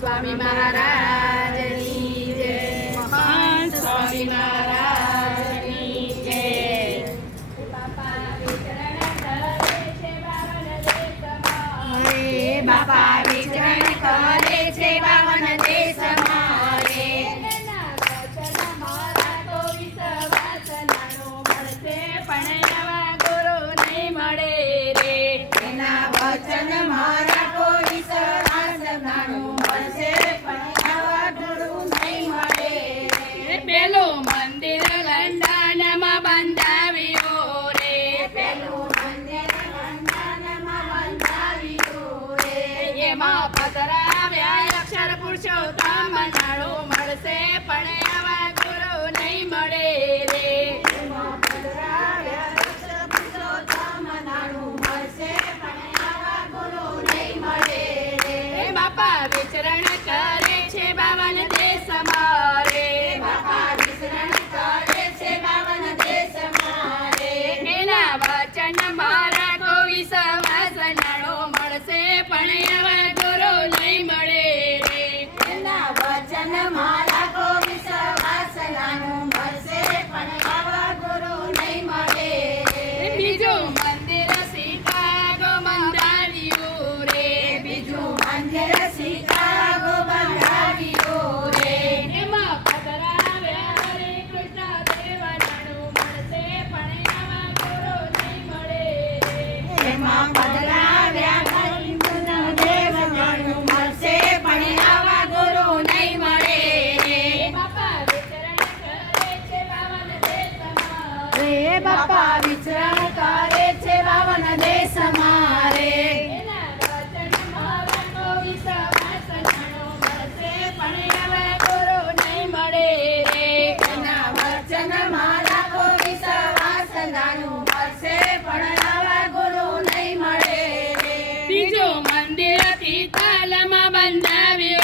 સ્વામી મહારાજની જય, મહાન સ્વામી મહારાજની જય. બાપા વિચરણ કરે છે બાવન દેશમાં રે. પણ નવા ગુરુ નહીં મળે રે. એના વચન મારા કોઈ વિશ્વાસ નાનું મળશે પણ નવા ગુરુ નહીં મળે રે. પેલું મંદિર લંડનમાં બંધાવ્યું રે. પેલું મંદિર લંડનમાં બંધાવ્યું રે. એમાં પધરાવ્યા અક્ષર પુરુષોત્તમ નાણું મળશે પણ આવા ગુરુ નહીં મળે રે. વિચરણ કરે છે બાવન દેશમાં રે. બાપા વિચરણ કરે છે બાવન દેશમાં રે. એના વચન મારા કો વિશ્વાસ નાણો મળશે પણ આવા ગુરુ નહીં મળે રે. એના વચન મારા કો વિશ્વાસ નાણો મળશે પણ આવા ગુરુ નહીં મળે રે. બીજું મંદિર શિકાગો બંધાવ્યું રે. બીજું મંદિર શિકાગો બંધાવ્યું રે. એમાં પધરાવ્યા હરે કૃષ્ણ દેવ નાણું મળશે પણ આવા ગુરુ નહીં મળે રે. એમાં પધરાવ્યા કૃષ્ણ દેવ નાણું મળશે પણ આવા ગુરુ નહીં મળે રે. બાપા વિચરણ કરે છે બાવન દેશમાં રે. બાપા વિચરણ કરે છે બાવન દેશમાં રે. બીજું મંદિર તિથલમાં બંધાવ્યું